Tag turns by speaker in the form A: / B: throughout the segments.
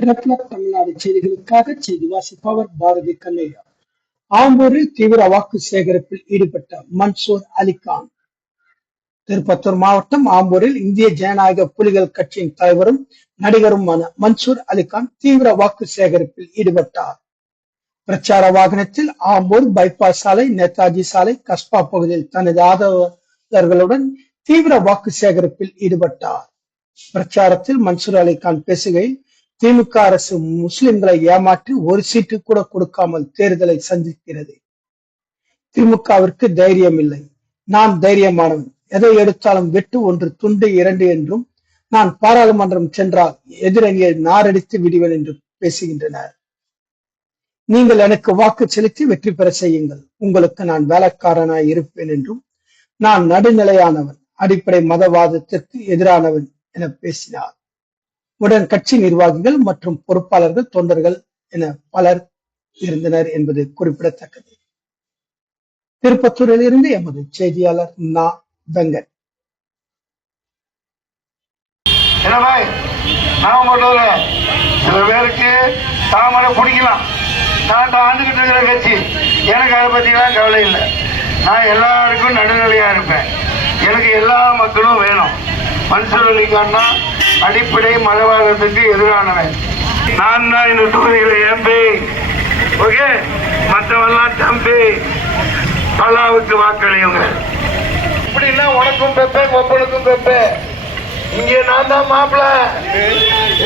A: ரத்ன தமிழ்நாடு செய்திகளுக்காக செய்தி வாசிப்பவர் பாரதி கல்லையா ஆம்பூரில் தீவிர வாக்கு சேகரிப்பில் ஈடுபட்ட மன்சூர் அலிகான். திருப்பத்தூர் மாவட்டம் ஆம்பூரில் இந்திய ஜனநாயக புலிகள் கட்சியின் தலைவரும் நடிகருமான மன்சூர் அலிகான் தீவிர வாக்கு சேகரிப்பில் ஈடுபட்டார். பிரச்சார வாகனத்தில் ஆம்பூர் பைபாஸ் சாலை நேதாஜி சாலை கஸ்பா பகுதியில் தனது ஆதரவாளர்களுடன் தீவிர வாக்கு சேகரிப்பில் ஈடுபட்டார். பிரச்சாரத்தில் மன்சூர் அலிகான் பேசுகையில் திமுக அரசு முஸ்லிம்களை ஏமாற்றி ஒரு சீட்டு கூட கொடுக்காமல் தேர்தலை சந்திக்கிறது. திமுகவிற்கு தைரியம் இல்லை. நான் தைரியமானவன். எதை எடுத்தாலும் வெட்டு ஒன்று துண்டு இரண்டு என்றும் நான் பாராளுமன்றம் சென்றால் எதிரணியை நாரடித்து விடுவேன் என்று பேசுகின்றனர். நீங்கள் எனக்கு வாக்கு செலுத்தி வெற்றி பெற செய்யுங்கள். உங்களுக்கு நான் வேலைக்காரனாய் இருப்பேன் என்றும் நான் நடுநிலையானவன். அடிப்படை மதவாதத்திற்கு எதிரானவன் என பேசினார். உடன் கட்சி நிர்வாகிகள் மற்றும் பொறுப்பாளர்கள் தொண்டர்கள் என பலர் இருந்தனர் என்பது குறிப்பிடத்தக்கது. திருப்பத்தூரில் இருந்து எமது செய்தியாளர் நா. வெங்கட்.
B: என்ன நான் கொண்டு சில பேருக்கு தாமரை பிடிக்கலாம். நான் ஆண்டுகிட்டு இருக்கிற கட்சி. எனக்கு அதை பற்றிலாம் கவலை இல்லை. நான் எல்லாருக்கும் நடுநிலையாக இருப்பேன். எனக்கு எல்லா மக்களும் வேணும். மன்சூர் அலிகான்னா அடிப்படை மதவாதத்துக்கு எதிரானவன். நான் தான் இந்த தொகுதியில் எம்பி ஓகே? மற்றவெல்லாம் தம்பி. பல்லாவுக்கு வாக்களியுங்க. இப்படின்னா உனக்கும் பெப்பே ஒப்பனுக்கும் பெப்பே. இங்க நான் தான் மாப்பிள.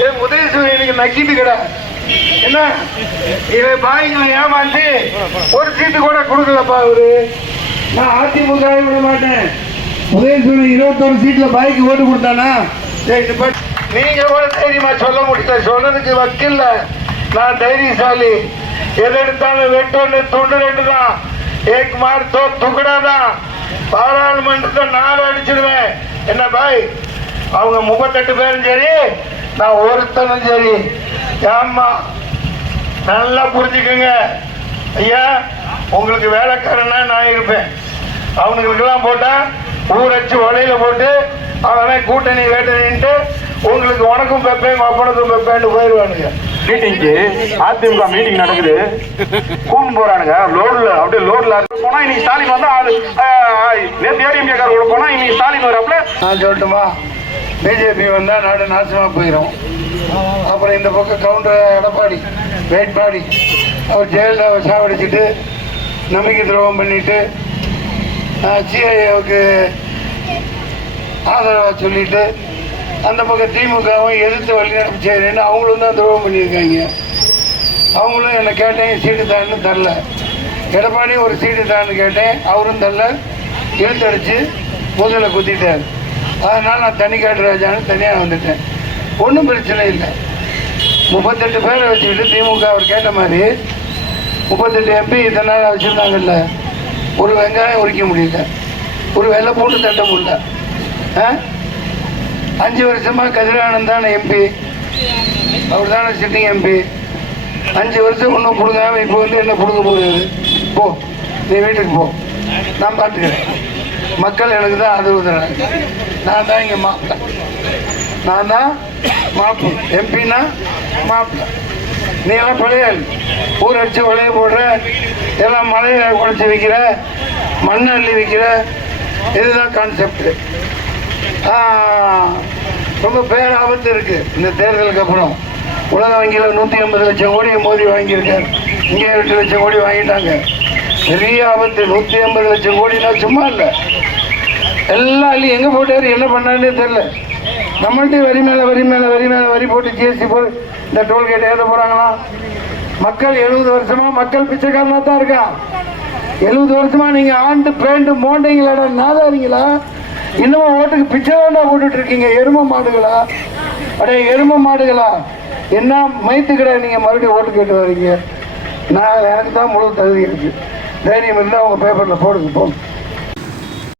B: ஏ உதயசூரியனுக்கு நக்கிட்டு கிட. என்ன? இவன் பாய்களை ஏமாந்து ஒரு சீட்டு கூட கொடுக்கலப்பா அவரு. நான் அதிமுக விட மாட்டேன். உதயசூரியன் இருபத்தொரு சீட்ல பாய்க்கு ஓட்டு கொடுத்தானா? நீங்க கூட தைரியமா சொல்ல முடியல. சொல்றதுக்கு வக்கில்ல. நான் தைரியசாலி. எது எடுத்தாலும் வெட்டு துண்டு ரெண்டு தான் ஏக் மார் தோ துக்கடா பாராளுமன்றத்தை நாலு அடிச்சிடுவேன். என்ன பாய்? அவங்க முப்பத்தெட்டு பேரும் சரி நான் ஒருத்தனும் சரி. ஆமா நல்லா புரிஞ்சுக்கோங்க. ஐயா உங்களுக்கு வேலைக்காரனா நான் இருப்பேன். அவனுங்களுக்கெல்லாம் போட்டா ஊரச்சு வலையில போட்டு அவன் கூட்டணி வேட்டணின்ட்டு உங்களுக்கு உனக்கும் பெப்பேன் அப்பனுக்கும் பெப்பேன்ட்டு போயிடுவானுங்க
C: மீட்டிங்க்கு அதிமுக மீட்டிங் நடக்குது. கூண்டு போறானுங்க. லோட்ல அப்படியே லோட்ல போனா இன்னைக்கு ஸ்டாலின் வந்து ஆளு நேற்று ஏடிஎம்கே கார் கூட போனா இன்னைக்கு ஸ்டாலின் வரப்பல
B: நான் சொல்லட்டுமா? பிஜேபி வந்தா நாடு நாசமா போயிடும் அப்புறம் இந்த பக்கம் கவுண்டர் எடப்பாடி வேட்பாடி. அவர் ஜெயலலிதாவை சாவடிச்சிட்டு நம்பிக்கை துரோகம் பண்ணிட்டு சிஐஏவுக்கு ஆதரவாக சொல்லிட்டு அந்த பக்கம் திமுகவும் எதிர்த்து வழிநடப்பு செய்கிறேன்னு அவங்களும் தான் துரோகம் பண்ணியிருக்காங்க. அவங்களும் என்னை கேட்டேன் சீட்டு தான்னு தரல. எடப்பாடி ஒரு சீட்டு தான்னு கேட்டேன் அவரும் தரல. இழுத்தடிச்சு முதல்ல குத்திட்டார். அதனால் நான் தனி காட்டு ராஜான்னு தனியாக வந்துட்டேன். ஒன்றும் பிரச்சனை இல்லை. முப்பத்தெட்டு பேரை வச்சுக்கிட்டு திமுக அவர் கேட்ட மாதிரி முப்பத்தெட்டு எம்பி இதனால் வச்சுருந்தாங்கல்ல ஒரு வெங்காயம் உரிக்க முடியல. ஒரு வெள்ளை போட்டு தட்ட முடியல. அஞ்சு வருஷமா கதிரானந்த் தானே எம்பி. அவர் தானே சிட்டிங் எம்பி அஞ்சு வருஷம் ஒன்றும் பிடுங்காம இப்போ வந்து என்ன கொடுக்க போகுது? போ. நீ வீட்டுக்கு போ. நான் பார்த்துக்கிறேன் மக்கள் எனக்கு தான் ஆதரவு தராங்க நான் தான் இங்கே மாப்பிள்ள நான் தான் மாப்பு. எம்பினா மாப்பிள்ள நீ எல்லாம் பழைய ஊர் அடித்து உழைய போடுற எல்லாம் மழையை குறைச்சி விற்கிற மண்ணை அள்ளி விற்கிற இதுதான் கான்செப்ட் ரொம்ப பேராபத்து இருக்கு. இந்த தேர்தலுக்கு அப்புறம். உலக வங்கியில் நூற்றி ஐம்பது லட்சம் கோடி மோதி வாங்கியிருக்காரு. இங்கே எட்டு லட்சம் கோடி வாங்கிட்டாங்க. பெரிய ஆபத்து. நூற்றி ஐம்பது லட்சம் கோடினா சும்மா இல்லை. எல்லாம் அள்ளி எங்கே போட்டார்? என்ன பண்ணாருன்னே தெரில நம்மள்ட்ட வரி மேலே வரி மேலே வரி மேலே வரி போட்டு ஜிஎஸ்டி போட்டு இந்த டோல்கேட் ஏற்ற போகிறாங்களா மக்கள் எழுபது வருஷமாக மக்கள் பிச்சைக்காரனாக தான் இருக்கான் எழுபது வருஷமாக நீங்கள் ஆண்டு பேண்டு மோண்டைங்களா நாதாரிங்களா? இன்னமும் ஓட்டுக்கு பிச்சை வேண்டா போட்டுட்டு இருக்கீங்க. எரும மாடுகளா? அடைய எரும மாடுகளா? என்ன மைத்து கடை நீங்க மறுபடியும் ஓட்டு கேட்டு வர்றீங்க? நான் எனக்கு தான் முழு தகுதி இருக்கு. தைரியம் இருந்தால் உங்க பேப்பர்ல போடுங்க போங்க.